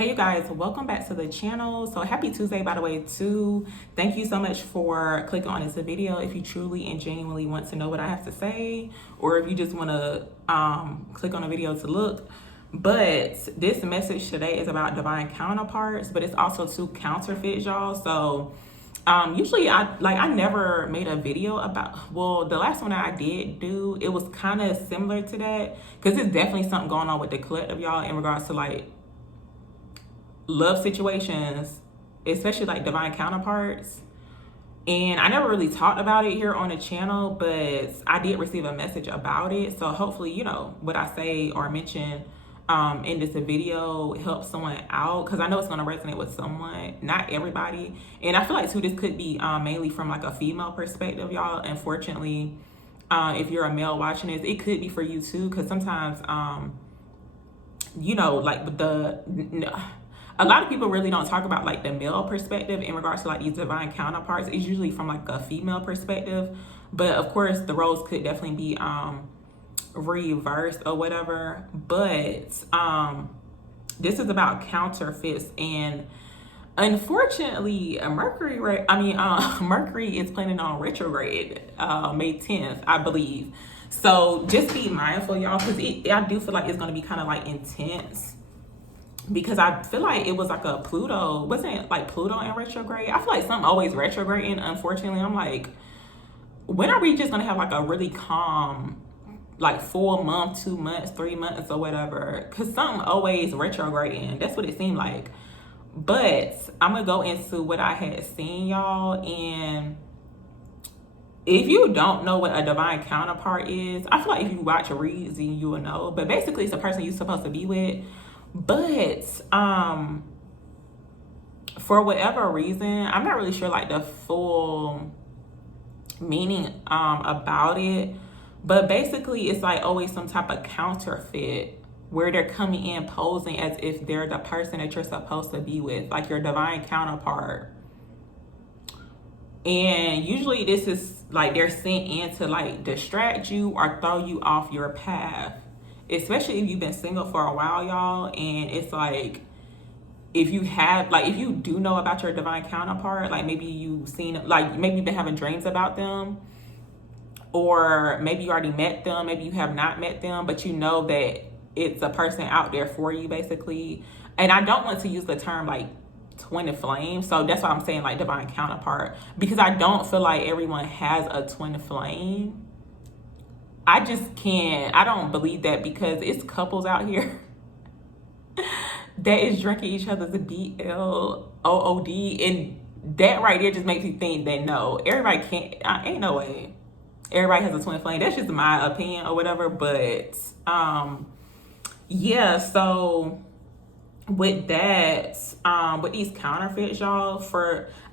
Hey you guys, welcome back to the channel. So happy Tuesday, by the way, too. Thank you so much for clicking on this video. If you truly and genuinely want to know what I have to say, or if you just want to click on a video to look. But this message today is about divine counterparts, but it's also two counterfeits, y'all. So usually I never made a video about, well, the last one that I did do, it was kind of similar to that, because there's definitely something going on with the collective, y'all, in regards to like love situations, especially like divine counterparts. And I never really talked about it here on the channel, but I did receive a message about it. So hopefully, you know, what I say or mention in this video helps someone out, because I know it's going to resonate with someone, not everybody. And I feel like too, this could be mainly from like a female perspective, y'all. Unfortunately, if you're a male watching this, it could be for you too, because sometimes you know, like a lot of people really don't talk about like the male perspective in regards to like these divine counterparts. It's usually from like a female perspective, but of course the roles could definitely be reversed or whatever. But this is about counterfeits, and unfortunately Mercury is planning on retrograde May 10th, I believe. So just be mindful, y'all, because I do feel like it's going to be kind of like intense, because I feel like it was like a Pluto, wasn't it like Pluto in retrograde? I feel like something always retrograding, unfortunately. I'm like, when are we just gonna have like a really calm, like 4 months, 2 months, 3 months or whatever? Because something always retrograding. That's what it seemed like. But I'm gonna go into what I had seen, y'all. And if you don't know what a divine counterpart is, I feel like if you watch a reading, you will know. But basically, it's a person you're supposed to be with. But for whatever reason, I'm not really sure like the full meaning about it, but basically it's like always some type of counterfeit where they're coming in posing as if they're the person that you're supposed to be with, like your divine counterpart. And usually this is like they're sent in to like distract you or throw you off your path, especially if you've been single for a while, y'all. And it's like, if you do know about your divine counterpart, like maybe you've seen, like maybe you've been having dreams about them, or maybe you already met them, maybe you have not met them, but you know that it's a person out there for you, basically. And I don't want to use the term like twin flame, so that's why I'm saying like divine counterpart, because I don't feel like everyone has a twin flame. I don't believe that, because it's couples out here that is drinking each other's BLOOD, and that right there just makes me think that no, everybody can't, ain't no way everybody has a twin flame. That's just my opinion or whatever. But yeah, so with that, with these counterfeits, y'all,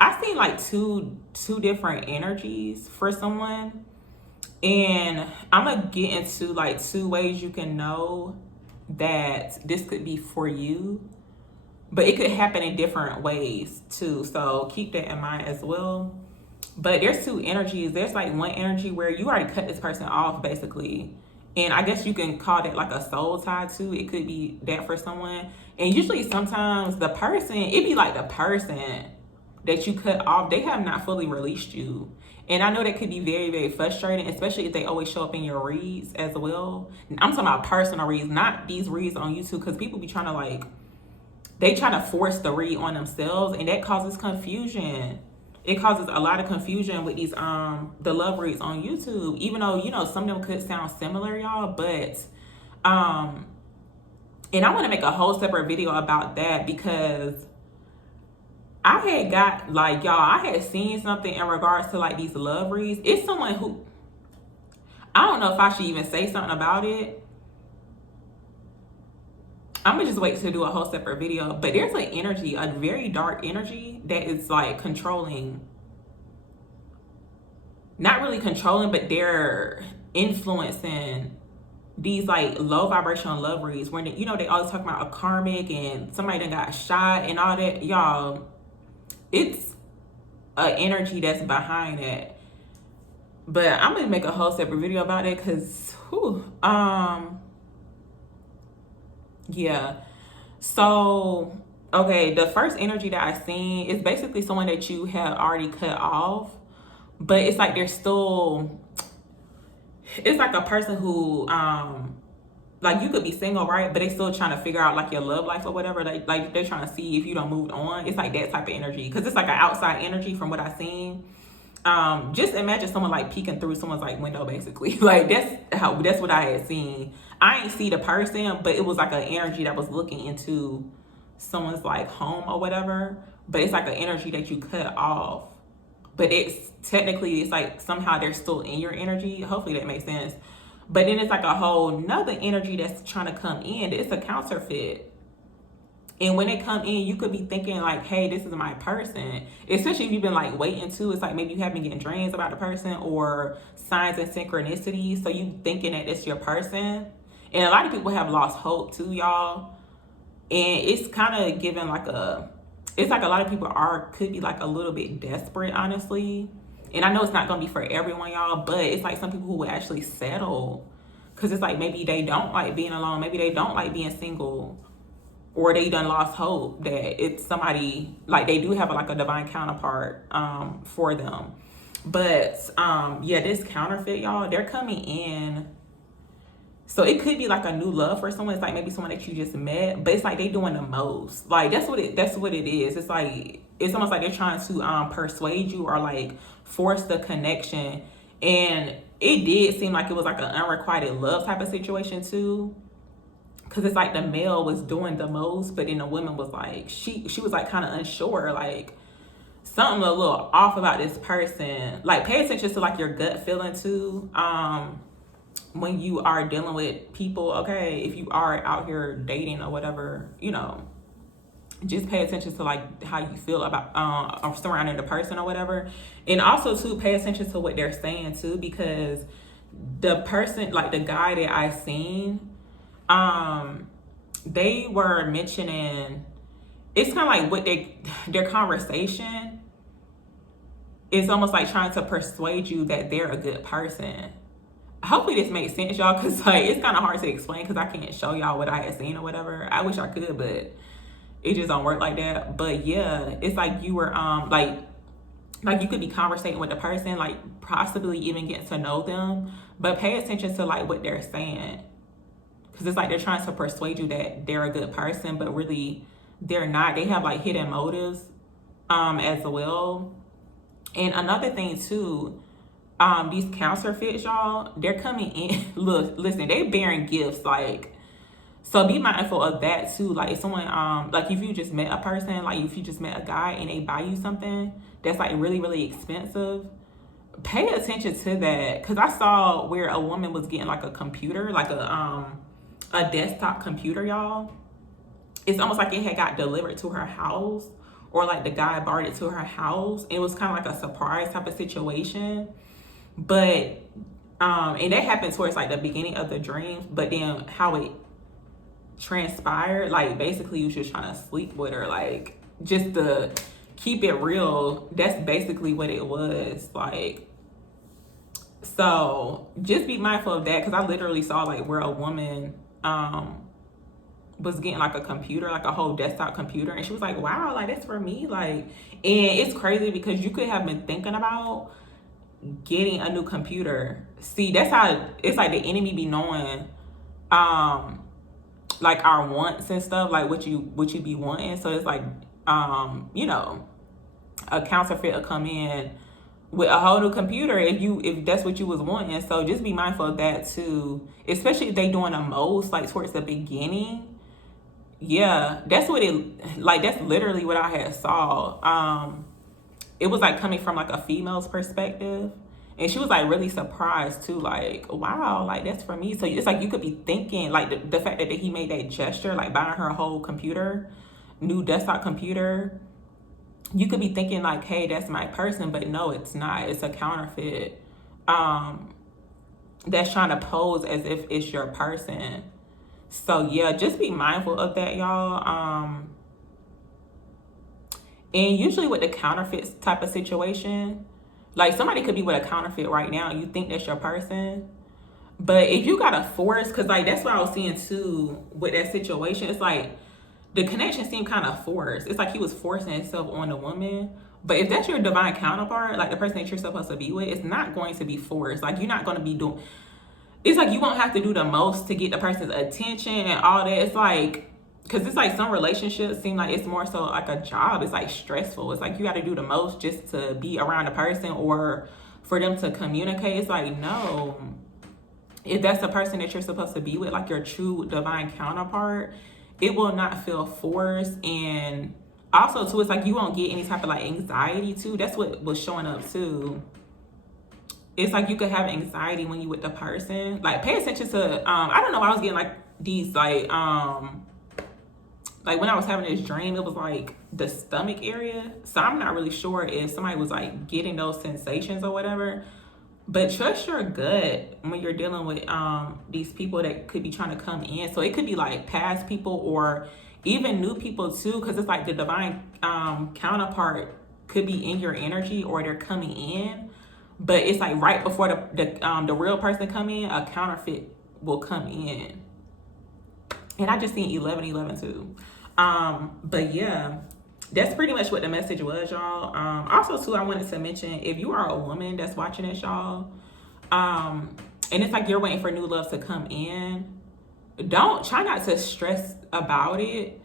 I seen like two different energies for someone. And I'm gonna get into like 2 ways you can know that this could be for you, but it could happen in different ways too. So keep that in mind as well. But there's 2 energies. There's like one energy where you already cut this person off, basically. And I guess you can call that like a soul tie too. It could be that for someone. And usually sometimes it be like the person that you cut off, they have not fully released you. And I know that could be very, very frustrating, especially if they always show up in your reads as well. I'm talking about personal reads, not these reads on YouTube, because people be trying to they try to force the read on themselves, and that causes confusion. It causes a lot of confusion with these the love reads on YouTube, even though, you know, some of them could sound similar, y'all. But and I want to make a whole separate video about that, because I had got like, y'all, I had seen something in regards to like these love reads. It's someone who, I don't know if I should even say something about it. I'm gonna just wait to do a whole separate video. But there's an energy, a very dark energy that is like controlling, not really controlling, but they're influencing these like low vibrational love reads, when you know, they always talk about a karmic and somebody that got shot and all that. Y'all, it's an energy that's behind it. But I'm gonna make a whole separate video about it, because yeah. So Okay, the first energy that I seen is basically someone that you have already cut off, but it's like they're still, it's like a person who like you could be single, right? But they still trying to figure out like your love life or whatever. Like they're trying to see if you don't move on. It's like that type of energy because it's like an outside energy from what I've seen. Just imagine someone like peeking through someone's like window, basically. Like that's what I had seen. I ain't see the person, but it was like an energy that was looking into someone's like home or whatever. But it's like an energy that you cut off. But it's technically it's like somehow they're still in your energy. Hopefully that makes sense. But then it's like a whole nother energy that's trying to come in. It's a counterfeit. And when they come in, you could be thinking like, hey, this is my person. Especially if you've been like waiting to. It's like maybe you have been getting dreams about the person or signs and synchronicity. So you thinking that it's your person. And a lot of people have lost hope too, y'all. And it's kind of giving like it's like a lot of people could be like a little bit desperate, honestly. And I know it's not going to be for everyone, y'all, but it's like some people who will actually settle. Because it's like maybe they don't like being alone. Maybe they don't like being single. Or they done lost hope that it's somebody, like they do have like a divine counterpart for them. But yeah, this counterfeit, y'all, they're coming in. So it could be like a new love for someone. It's like maybe someone that you just met, but it's like they doing the most. Like that's what it is. It's like it's almost like they're trying to persuade you or like force the connection. And it did seem like it was like an unrequited love type of situation too. Cause it's like the male was doing the most, but then the woman was like she was like kind of unsure, like something a little off about this person. Like pay attention to like your gut feeling too. When you are dealing with people, okay, if you are out here dating or whatever, you know, just pay attention to like how you feel about surrounding the person or whatever. And also too, pay attention to what they're saying too, because the person, like the guy that I seen, they were mentioning, it's kind of like what their conversation is almost like trying to persuade you that they're a good person. Hopefully this makes sense, y'all, because like it's kind of hard to explain because I can't show y'all what I had seen or whatever. I wish I could, but it just don't work like that. But yeah, it's like you were like you could be conversating with the person, like possibly even getting to know them, but pay attention to like what they're saying, because it's like they're trying to persuade you that they're a good person, but really they're not. They have like hidden motives as well. And another thing too, these counterfeits, y'all, they're coming in. Look, listen, they bearing gifts, like, so be mindful of that too. Like if someone, like if you just met a person, like if you just met a guy and they buy you something that's like really, really expensive, pay attention to that. Cause I saw where a woman was getting like a computer, like a desktop computer, y'all. It's almost like it had got delivered to her house, or like the guy brought it to her house. It was kind of like a surprise type of situation. But and that happened towards like the beginning of the dream, but then how it transpired, like basically you was just trying to sleep with her, like just to keep it real. That's basically what it was like. So just be mindful of that, because I literally saw like where a woman was getting like a computer, like a whole desktop computer, and she was like, wow, like that's for me. Like, and it's crazy because you could have been thinking about getting a new computer. See, that's how it's like the enemy be knowing like our wants and stuff, like what you be wanting. So it's like you know, a counterfeit will come in with a whole new computer if that's what you was wanting. So just be mindful of that too, especially if they doing the most like towards the beginning. Yeah, that's what that's literally what I had saw. It was like coming from like a female's perspective, and she was like really surprised too, like, wow, like that's for me. So it's like you could be thinking like the fact that he made that gesture, like buying her a whole computer, new desktop computer, you could be thinking like, hey, that's my person, but no, it's not. It's a counterfeit that's trying to pose as if it's your person. So yeah, just be mindful of that, y'all. And usually with the counterfeit type of situation, like somebody could be with a counterfeit right now and you think that's your person. But if you gotta force, because like that's what I was seeing too with that situation. It's like the connection seemed kind of forced. It's like he was forcing himself on the woman. But if that's your divine counterpart, like the person that you're supposed to be with, it's not going to be forced. Like, you're not going to be doing, it's like you won't have to do the most to get the person's attention and all that. It's like, because it's like some relationships seem like it's more so like a job. It's like stressful. It's like you got to do the most just to be around a person or for them to communicate. It's like, no. If that's the person that you're supposed to be with, like your true divine counterpart, it will not feel forced. And also too, it's like you won't get any type of like anxiety too. That's what was showing up too. It's like you could have anxiety when you with the person. Like, pay attention to I don't know why I was getting like these like when I was having this dream, it was like the stomach area. So I'm not really sure if somebody was like getting those sensations or whatever. But trust your gut when you're dealing with these people that could be trying to come in. So it could be like past people or even new people too, because it's like the divine counterpart could be in your energy or they're coming in. But it's like right before the real person come in, a counterfeit will come in. And I just seen 1111 too. But yeah, that's pretty much what the message was, y'all. Also too, I wanted to mention, if you are a woman that's watching this, y'all, and it's like you're waiting for new love to come in, try not to stress about it.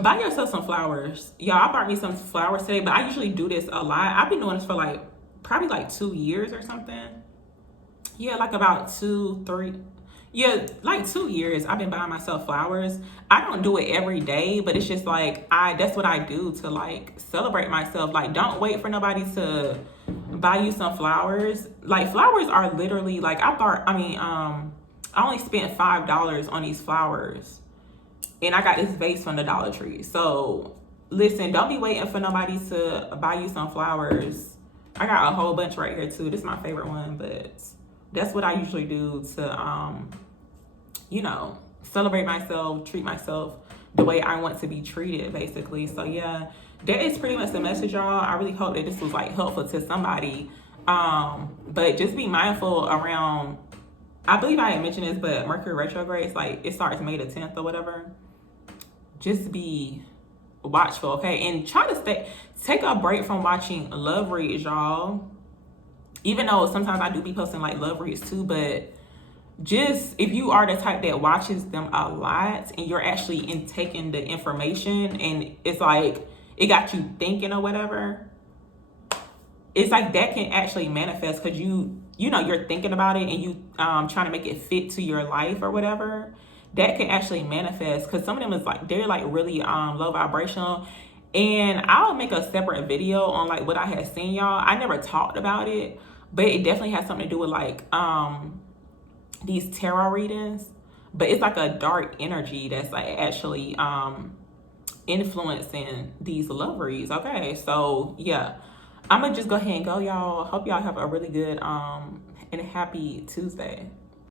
Buy yourself some flowers. Y'all, I bought me some flowers today, but I usually do this a lot. I've been doing this for like probably like 2 years or something. Yeah, like about 2, 3. Yeah, like 2 years I've been buying myself flowers. I don't do it every day, but it's just like that's what I do to like celebrate myself. Like, don't wait for nobody to buy you some flowers. Like, flowers are literally like I only spent $5 on these flowers. And I got this vase from the Dollar Tree. So listen, don't be waiting for nobody to buy you some flowers. I got a whole bunch right here too. This is my favorite one, but that's what I usually do to, celebrate myself, treat myself the way I want to be treated, basically. So yeah, that is pretty much the message, y'all. I really hope that this was like helpful to somebody. But just be mindful around, I believe I had mentioned this, but Mercury retrograde, it starts May the 10th or whatever. Just be watchful, okay? And try to take a break from watching love reads, y'all. Even though sometimes I do be posting like love reads too, but just if you are the type that watches them a lot and you're actually taking the information and it's like it got you thinking or whatever, it's like that can actually manifest because you're thinking about it and you trying to make it fit to your life or whatever. That can actually manifest because some of them is like they're like really low vibrational. And I'll make a separate video on like what I had seen, y'all. I never talked about it, but it definitely has something to do with like these tarot readings. But it's like a dark energy that's like actually influencing these love reads. Okay, so yeah, I'm gonna just go ahead and go, y'all. Hope y'all have a really good and happy Tuesday.